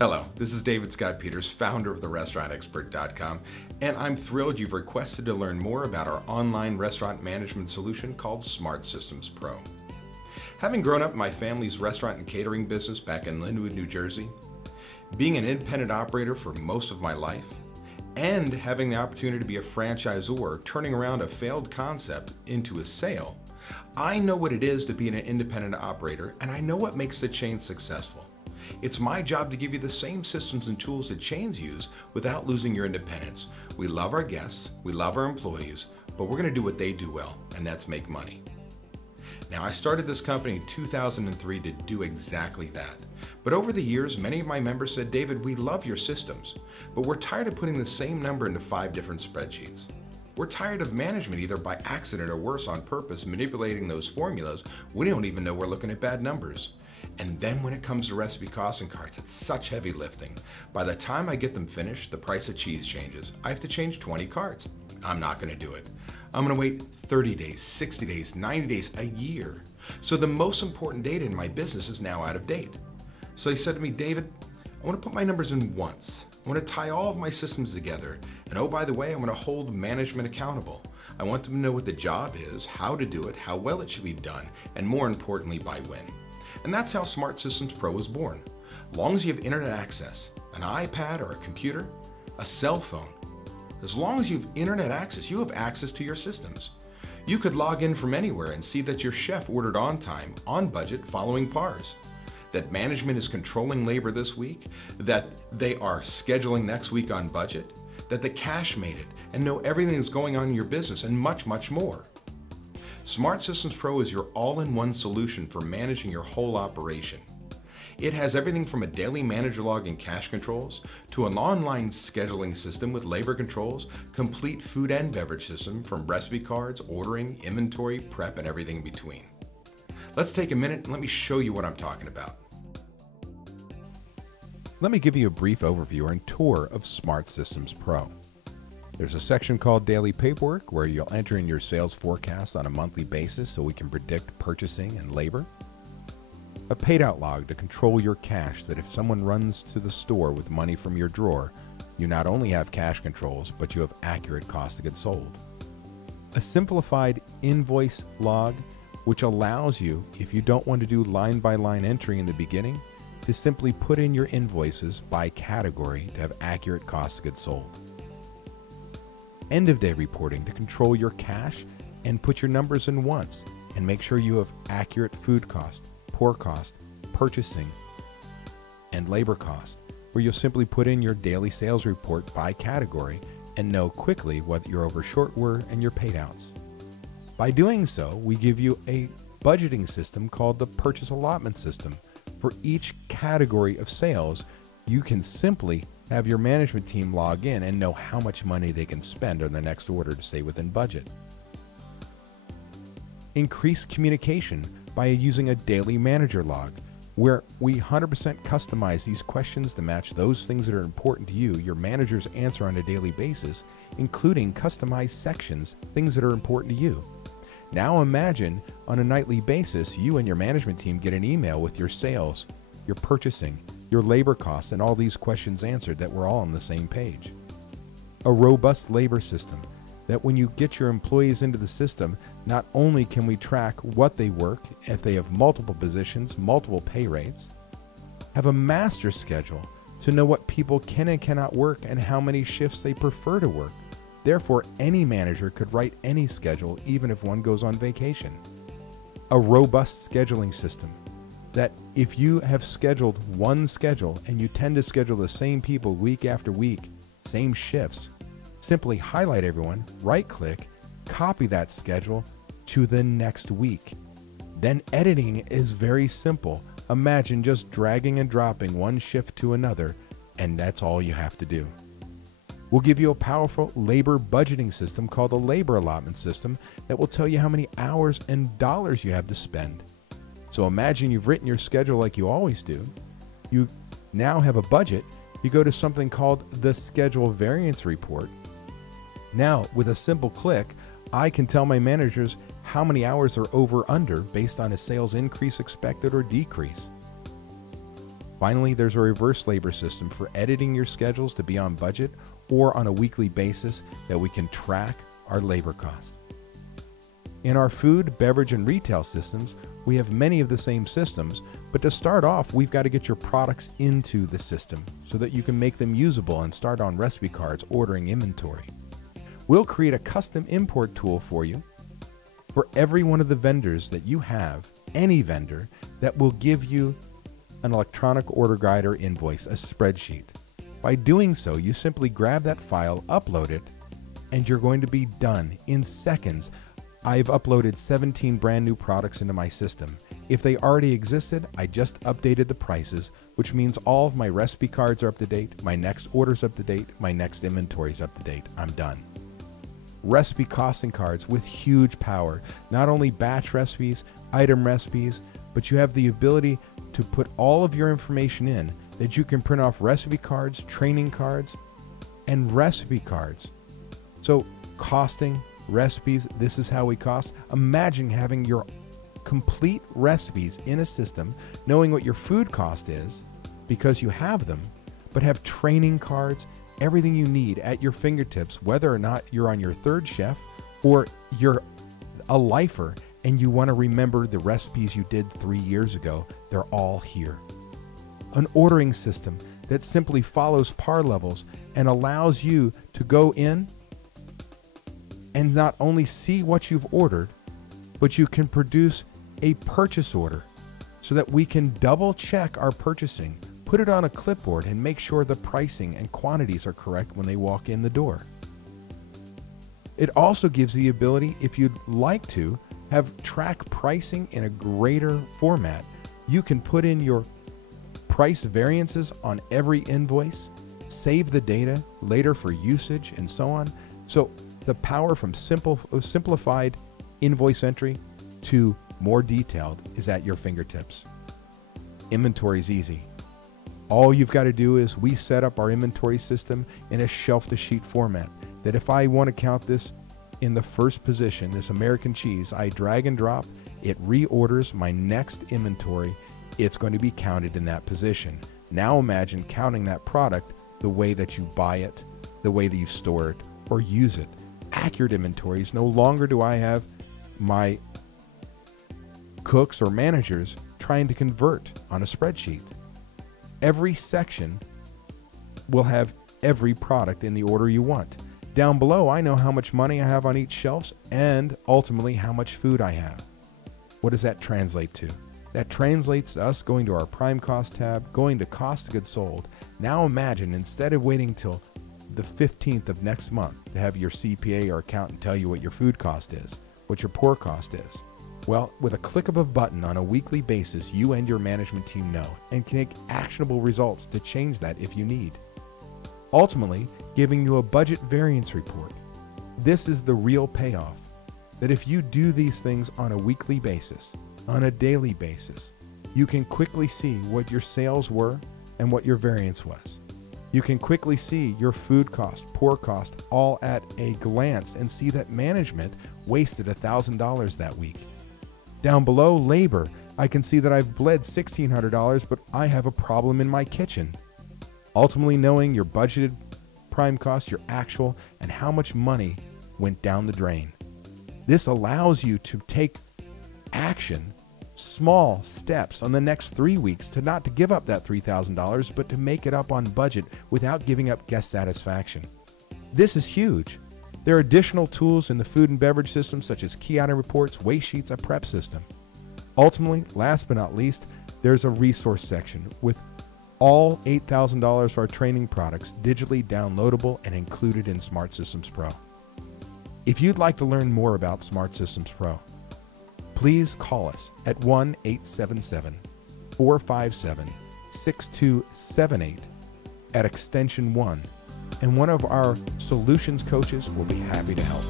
Hello, this is David Scott Peters, founder of therestaurantexpert.com, and I'm thrilled you've requested to learn more about our online restaurant management solution called Smart Systems Pro. Having grown up in my family's restaurant and catering business back in Linwood, New Jersey, being an independent operator for most of my life, and having the opportunity to be a franchisor, turning around a failed concept into a sale, I know what it is to be an independent operator, and I know what makes the chain successful. It's my job to give you the same systems and tools that chains use without losing your independence. We love our guests, we love our employees, but we're going to do what they do well, and that's make money. Now, I started this company in 2003 to do exactly that. But over the years, many of my members said, David, we love your systems, but we're tired of putting the same number into 5 different spreadsheets. We're tired of management either by accident or worse on purpose manipulating those formulas. We don't even know we're looking at bad numbers. And then when it comes to recipe costing cards, it's such heavy lifting. By the time I get them finished, the price of cheese changes. I have to change 20 cards. I'm not going to do it. I'm going to wait 30 days, 60 days, 90 days, a year. So the most important data in my business is now out of date. So he said to me, David, I want to put my numbers in once. I want to tie all of my systems together. And oh, by the way, I want to hold management accountable. I want them to know what the job is, how to do it, how well it should be done, and more importantly, by when. And that's how Smart Systems Pro was born. As long as you have internet access, an iPad or a computer, a cell phone, as long as you have internet access, you have access to your systems. You could log in from anywhere and see that your chef ordered on time, on budget, following PARs, that management is controlling labor this week, that they are scheduling next week on budget, that the cash made it, and know everything that's going on in your business, and much, much more. Smart Systems Pro is your all-in-one solution for managing your whole operation. It has everything from a daily manager log and cash controls to an online scheduling system with labor controls, complete food and beverage system from recipe cards, ordering, inventory, prep, and everything in between. Let's take a minute and let me show you what I'm talking about. Let me give you a brief overview and tour of Smart Systems Pro. There's a section called Daily Paperwork where you'll enter in your sales forecast on a monthly basis so we can predict purchasing and labor. A paid out log to control your cash, that if someone runs to the store with money from your drawer, you not only have cash controls, but you have accurate cost of goods sold. A simplified invoice log, which allows you, if you don't want to do line-by-line entry in the beginning, to simply put in your invoices by category to have accurate cost of goods sold. End-of-day reporting to control your cash and put your numbers in once and make sure you have accurate food cost, pour cost, purchasing, and labor cost, where you'll simply put in your daily sales report by category and know quickly what your overshort were and your paid outs. By doing so, we give you a budgeting system called the Purchase Allotment System. For each category of sales, you can simply have your management team log in and know how much money they can spend on the next order to stay within budget. Increase communication by using a daily manager log, where we 100% customize these questions to match those things that are important to you, your managers answer on a daily basis, including customized sections, things that are important to you. Now imagine on a nightly basis, you and your management team get an email with your sales, your purchasing, your labor costs, and all these questions answered, that we're all on the same page. A robust labor system, that when you get your employees into the system, not only can we track what they work, if they have multiple positions, multiple pay rates, have a master schedule to know what people can and cannot work and how many shifts they prefer to work. Therefore, any manager could write any schedule, even if one goes on vacation. A robust scheduling system, that if you have scheduled one schedule and you tend to schedule the same people week after week, same shifts, simply highlight everyone, right-click, copy that schedule to the next week. Then editing is very simple. Imagine just dragging and dropping one shift to another, and that's all you have to do. We'll give you a powerful labor budgeting system called a labor allotment system that will tell you how many hours and dollars you have to spend. So imagine you've written your schedule like you always do. You now have a budget. You go to something called the Schedule Variance Report. Now, with a simple click, I can tell my managers how many hours are over under based on a sales increase expected or decrease. Finally, there's a reverse labor system for editing your schedules to be on budget or on a weekly basis that we can track our labor costs. In our food, beverage, and retail systems, we have many of the same systems, but to start off, we've got to get your products into the system so that you can make them usable and start on recipe cards ordering inventory. We'll create a custom import tool for you for every one of the vendors that you have, any vendor, that will give you an electronic order guide or invoice, a spreadsheet. By doing so, you simply grab that file, upload it, and you're going to be done in seconds. I've uploaded 17 brand new products into my system. If they already existed, I just updated the prices, which means all of my recipe cards are up to date, my next order's up to date, my next inventory's up to date. I'm done. Recipe costing cards with huge power, not only batch recipes, item recipes, but you have the ability to put all of your information in that you can print off recipe cards, training cards, and recipe cards. So costing, recipes, this is how we cost. Imagine having your complete recipes in a system, knowing what your food cost is because you have them, but have training cards, everything you need at your fingertips, whether or not you're on your third chef or you're a lifer and you want to remember the recipes you did 3 years ago. They're all here. An ordering system that simply follows par levels and allows you to go in and not only see what you've ordered, but you can produce a purchase order so that we can double check our purchasing, put it on a clipboard, and make sure the pricing and quantities are correct when they walk in the door. It also gives the ability, if you'd like to, have track pricing in a greater format. You can put in your price variances on every invoice, save the data later for usage, and so on. So the power from simplified invoice entry to more detailed is at your fingertips. Inventory is easy. All you've got to do is we set up our inventory system in a shelf-to-sheet format that if I want to count this in the first position, this American cheese, I drag and drop, it reorders my next inventory. It's going to be counted in that position. Now imagine counting that product the way that you buy it, the way that you store it or use it. Accurate inventories. No longer do I have my cooks or managers trying to convert on a spreadsheet. Every section will have every product in the order you want. Down below, I know how much money I have on each shelf and ultimately how much food I have. What does that translate to? That translates to us going to our prime cost tab, going to cost of goods sold. Now imagine, instead of waiting till the 15th of next month to have your CPA or accountant tell you what your food cost is, what your pour cost is. Well, with a click of a button on a weekly basis, you and your management team know and can take actionable results to change that if you need. Ultimately, giving you a budget variance report. This is the real payoff, that if you do these things on a weekly basis, on a daily basis, you can quickly see what your sales were and what your variance was. You can quickly see your food cost, pour cost, all at a glance and see that management wasted $1,000 that week. Down below, labor, I can see that I've bled $1,600, but I have a problem in my kitchen. Ultimately knowing your budgeted prime cost, your actual, and how much money went down the drain. This allows you to take action, small steps on the next 3 weeks to not to give up that $3,000, but to make it up on budget without giving up guest satisfaction. This is huge. There are additional tools in the food and beverage system such as key item reports, waste sheets, a prep system. Ultimately, last but not least, there's a resource section with all $8,000 of our training products digitally downloadable and included in Smart Systems Pro. If you'd like to learn more about Smart Systems Pro, please call us at 1-877-457-6278 at extension 1, and one of our solutions coaches will be happy to help.